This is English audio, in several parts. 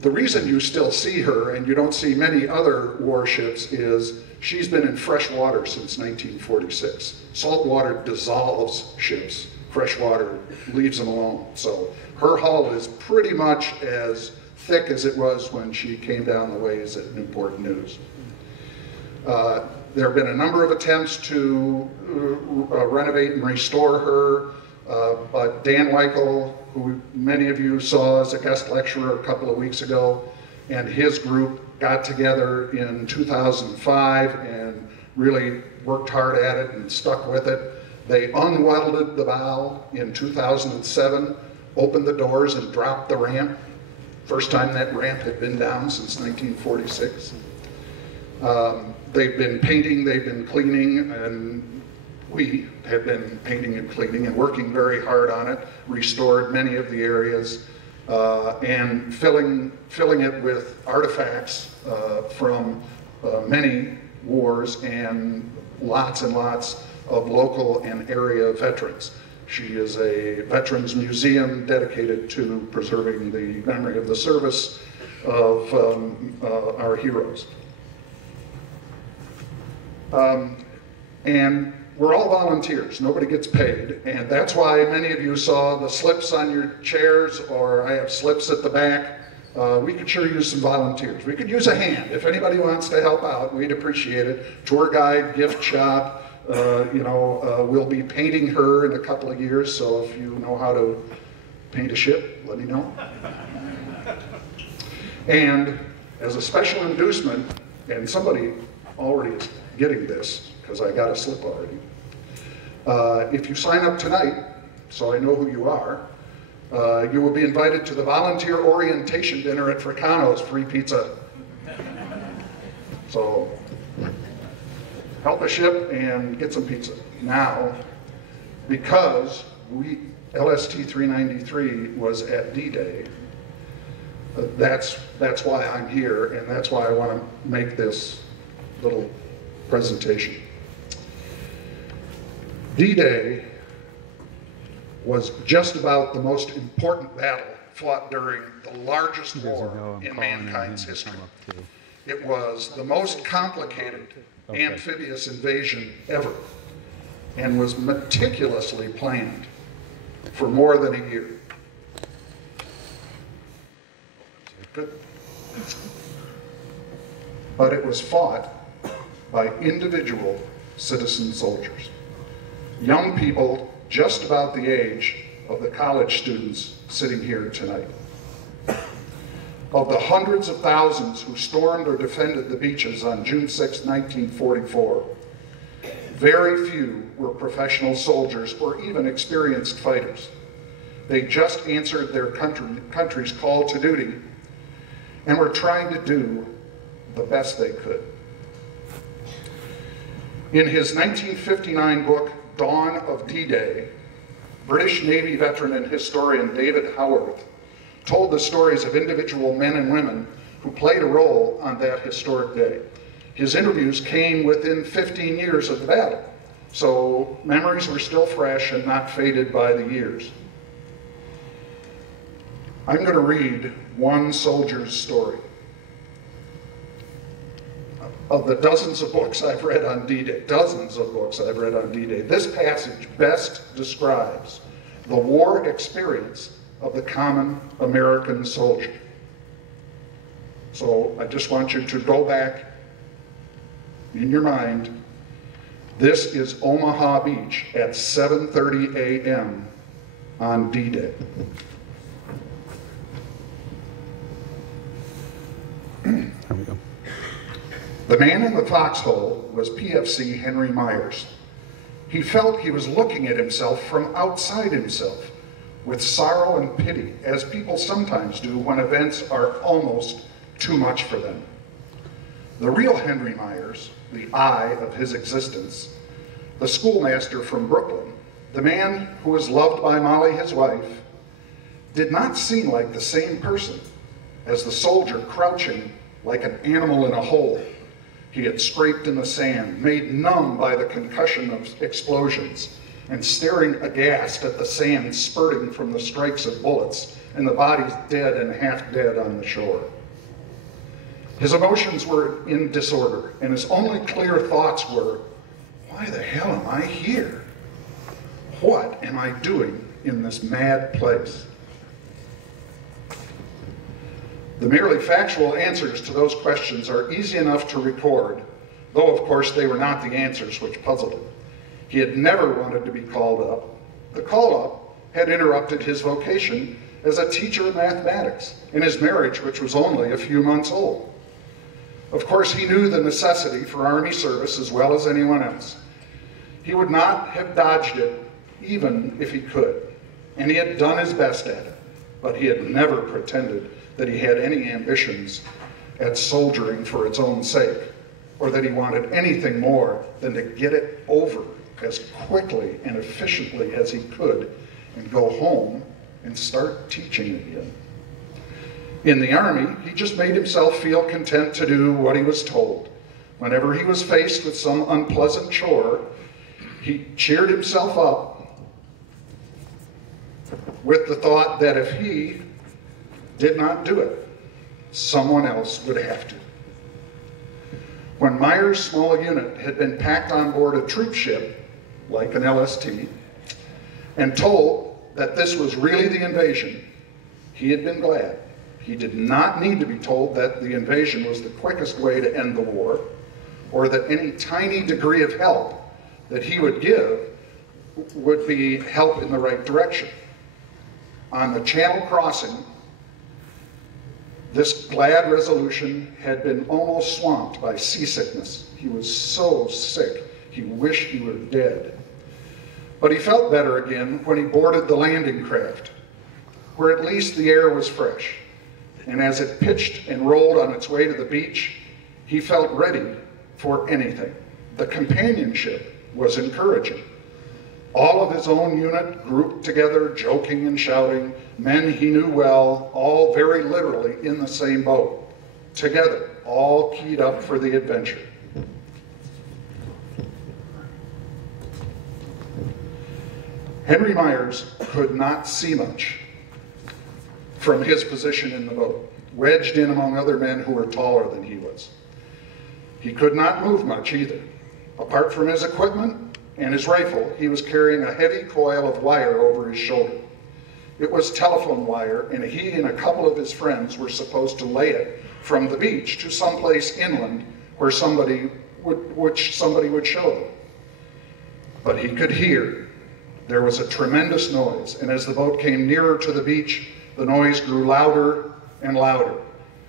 The reason you still see her and you don't see many other warships is she's been in fresh water since 1946. Salt water dissolves ships. Fresh water leaves them alone. So her hull is pretty much as thick as it was when she came down the ways at Newport News. There have been a number of attempts to renovate and restore her, but Dan Weichel, who many of you saw as a guest lecturer a couple of weeks ago, and his group got together in 2005 and really worked hard at it and stuck with it. They unwelded the bow in 2007, opened the doors and dropped the ramp. First time that ramp had been down since 1946. They've been painting, they've been cleaning, and we have been painting and cleaning and working very hard on it, restored many of the areas, and filling it with artifacts from many wars and lots of local and area veterans. She is a veterans museum dedicated to preserving the memory of the service of our heroes. And we're all volunteers, nobody gets paid, and that's why many of you saw the slips on your chairs, or I have slips at the back. We could sure use some volunteers. We could use a hand. If anybody wants to help out, we'd appreciate it. Tour guide, gift shop, we'll be painting her in a couple of years, so if you know how to paint a ship, let me know. And as a special inducement, and somebody already is getting this, because I got a slip already. If you sign up tonight, so I know who you are, you will be invited to the volunteer orientation dinner at Fricano's, free pizza. So, help a ship and get some pizza. Now, because LST 393 was at D-Day, that's why I'm here, and that's why I want to make this little presentation. D-Day was just about the most important battle fought during the largest war in mankind's history. It was the most complicated amphibious invasion ever, and was meticulously planned for more than a year. Good. But it was fought by individual citizen soldiers. Young people just about the age of the college students sitting here tonight. Of the hundreds of thousands who stormed or defended the beaches on June 6, 1944, very few were professional soldiers or even experienced fighters. They just answered their country's call to duty and were trying to do the best they could. In his 1959 book, Dawn of D-Day, British Navy veteran and historian David Howarth told the stories of individual men and women who played a role on that historic day. His interviews came within 15 years of the battle, so memories were still fresh and not faded by the years. I'm going to read one soldier's story. Of the dozens of books I've read on D-Day, this passage best describes the war experience of the common American soldier. So I just want you to go back in your mind. This is Omaha Beach at 7:30 a.m. on D-Day. There we go. The man in the foxhole was PFC Henry Myers. He felt he was looking at himself from outside himself, with sorrow and pity, as people sometimes do when events are almost too much for them. The real Henry Myers, the I of his existence, the schoolmaster from Brooklyn, the man who was loved by Molly, his wife, did not seem like the same person as the soldier crouching like an animal in a hole he had scraped in the sand, made numb by the concussion of explosions, and staring aghast at the sand spurting from the strikes of bullets and the bodies dead and half dead on the shore. His emotions were in disorder, and his only clear thoughts were, why the hell am I here? What am I doing in this mad place? The merely factual answers to those questions are easy enough to record, though of course they were not the answers which puzzled him. He had never wanted to be called up. The call-up had interrupted his vocation as a teacher of mathematics in his marriage, which was only a few months old. Of course, he knew the necessity for Army service as well as anyone else. He would not have dodged it even if he could, and he had done his best at it, but he had never pretended that he had any ambitions at soldiering for its own sake, or that he wanted anything more than to get it over as quickly and efficiently as he could and go home and start teaching again. In the Army, he just made himself feel content to do what he was told. Whenever he was faced with some unpleasant chore, he cheered himself up with the thought that if he did not do it, someone else would have to. When Myers' small unit had been packed on board a troop ship, like an LST, and told that this was really the invasion, he had been glad. He did not need to be told that the invasion was the quickest way to end the war, or that any tiny degree of help that he would give would be help in the right direction. On the Channel crossing, this glad resolution had been almost swamped by seasickness. He was so sick, he wished he were dead. But he felt better again when he boarded the landing craft, where at least the air was fresh. And as it pitched and rolled on its way to the beach, he felt ready for anything. The companionship was encouraging. All of his own unit grouped together, joking and shouting, men he knew well, all very literally in the same boat, together, all keyed up for the adventure. Henry Myers could not see much from his position in the boat, wedged in among other men who were taller than he was. He could not move much either. Apart from his equipment and his rifle, he was carrying a heavy coil of wire over his shoulder. It was telephone wire, and he and a couple of his friends were supposed to lay it from the beach to someplace inland where somebody would show them. But he could hear. There was a tremendous noise, and as the boat came nearer to the beach, the noise grew louder and louder.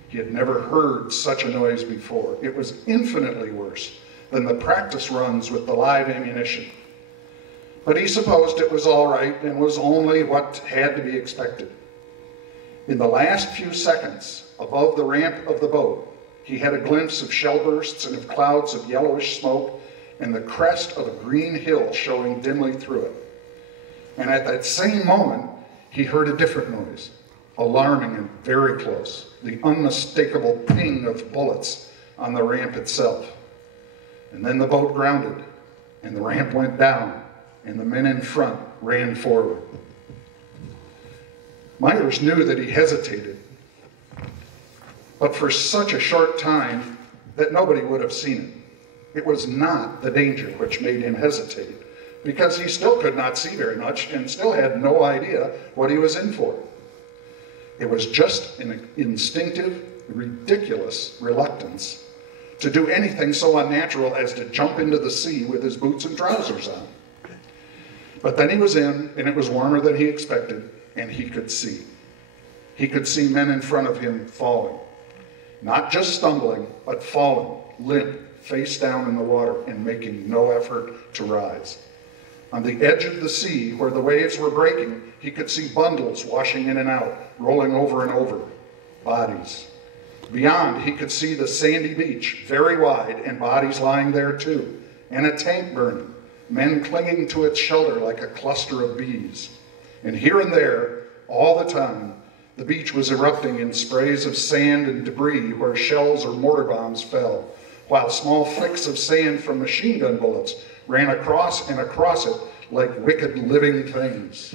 He had never heard such a noise before. It was infinitely worse than the practice runs with the live ammunition. But he supposed it was all right and was only what had to be expected. In the last few seconds, above the ramp of the boat, he had a glimpse of shell bursts and of clouds of yellowish smoke and the crest of a green hill showing dimly through it. And at that same moment, he heard a different noise, alarming and very close, the unmistakable ping of bullets on the ramp itself. And then the boat grounded, and the ramp went down, and the men in front ran forward. Myers knew that he hesitated, but for such a short time that nobody would have seen it. It was not the danger which made him hesitate, because he still could not see very much and still had no idea what he was in for. It was just an instinctive, ridiculous reluctance to do anything so unnatural as to jump into the sea with his boots and trousers on. But then he was in, and it was warmer than he expected, and he could see. He could see men in front of him falling. Not just stumbling, but falling, limp, face down in the water, and making no effort to rise. On the edge of the sea, where the waves were breaking, he could see bundles washing in and out, rolling over and over, bodies. Beyond, he could see the sandy beach, very wide, and bodies lying there too, and a tank burning, men clinging to its shelter like a cluster of bees. And here and there, all the time, the beach was erupting in sprays of sand and debris where shells or mortar bombs fell, while small flicks of sand from machine gun bullets ran across and across it like wicked living things.